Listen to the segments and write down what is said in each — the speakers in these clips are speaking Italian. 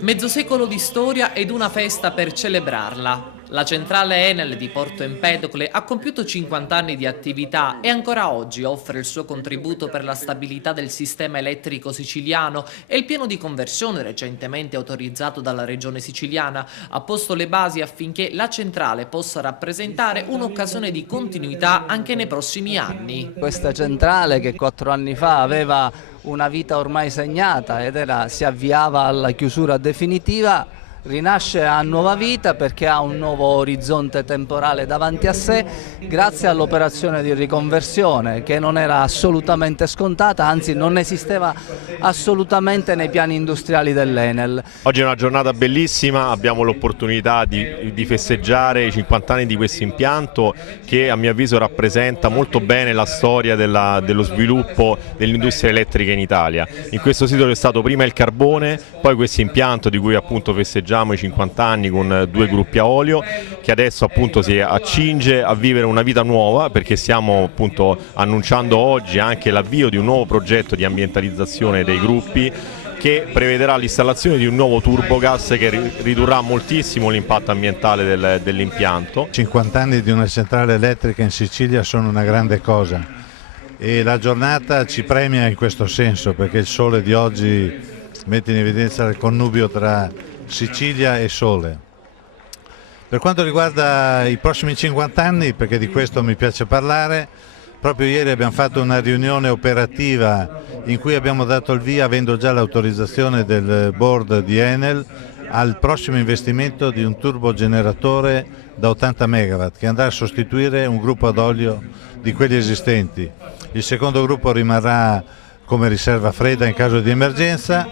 Mezzo secolo di storia ed una festa per celebrarla. La centrale Enel di Porto Empedocle ha compiuto 50 anni di attività e ancora oggi offre il suo contributo per la stabilità del sistema elettrico siciliano e il piano di conversione recentemente autorizzato dalla regione siciliana ha posto le basi affinché la centrale possa rappresentare un'occasione di continuità anche nei prossimi anni. Questa centrale che 4 anni fa aveva una vita ormai segnata ed si avviava alla chiusura definitiva, rinasce a nuova vita perché ha un nuovo orizzonte temporale davanti a sé grazie all'operazione di riconversione che non era assolutamente scontata, anzi non esisteva assolutamente nei piani industriali dell'Enel. Oggi è una giornata bellissima, abbiamo l'opportunità di festeggiare i 50 anni di questo impianto che a mio avviso rappresenta molto bene la storia dello sviluppo dell'industria elettrica in Italia. In questo sito c'è stato prima il carbone, poi questo impianto di cui appunto festeggiamo i 50 anni con 2 gruppi a olio, che adesso appunto si accinge a vivere una vita nuova perché stiamo appunto annunciando oggi anche l'avvio di un nuovo progetto di ambientalizzazione dei gruppi che prevederà l'installazione di un nuovo turbogas che ridurrà moltissimo l'impatto ambientale dell'impianto. 50 anni di una centrale elettrica in Sicilia sono una grande cosa e la giornata ci premia in questo senso perché il sole di oggi mette in evidenza il connubio tra Sicilia e sole. Per quanto riguarda i prossimi 50 anni, perché di questo mi piace parlare, proprio ieri abbiamo fatto una riunione operativa in cui abbiamo dato il via, avendo già l'autorizzazione del board di Enel, al prossimo investimento di un turbogeneratore da 80 MW che andrà a sostituire un gruppo ad olio di quelli esistenti. Il secondo gruppo rimarrà come riserva fredda in caso di emergenza.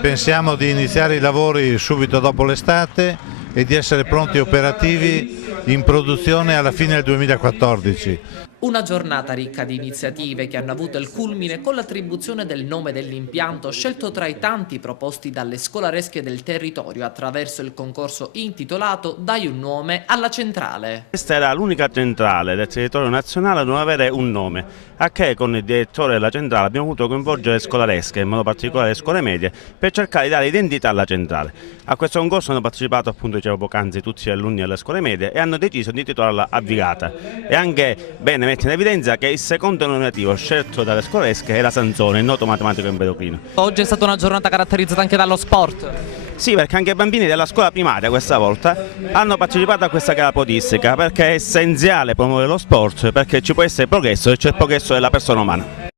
Pensiamo di iniziare i lavori subito dopo l'estate e di essere pronti e operativi in produzione alla fine del 2014. Una giornata ricca di iniziative che hanno avuto il culmine con l'attribuzione del nome dell'impianto scelto tra i tanti proposti dalle scolaresche del territorio attraverso il concorso intitolato Dai un nome alla centrale. Questa era l'unica centrale del territorio nazionale a non avere un nome, a che con il direttore della centrale abbiamo voluto coinvolgere le scolaresche, in modo particolare le scuole medie, per cercare di dare identità alla centrale. A questo concorso hanno partecipato, appunto dicevo poc'anzi, tutti gli alunni delle scuole medie e hanno deciso di intitolarla Avvigata. E anche bene mette in evidenza che il secondo nominativo scelto dalle scolaresche era Sansone, il noto matematico empedocrino. Oggi è stata una giornata caratterizzata anche dallo sport. Sì, perché anche i bambini della scuola primaria questa volta hanno partecipato a questa gara podistica perché è essenziale promuovere lo sport, perché ci può essere progresso e c'è il progresso della persona umana.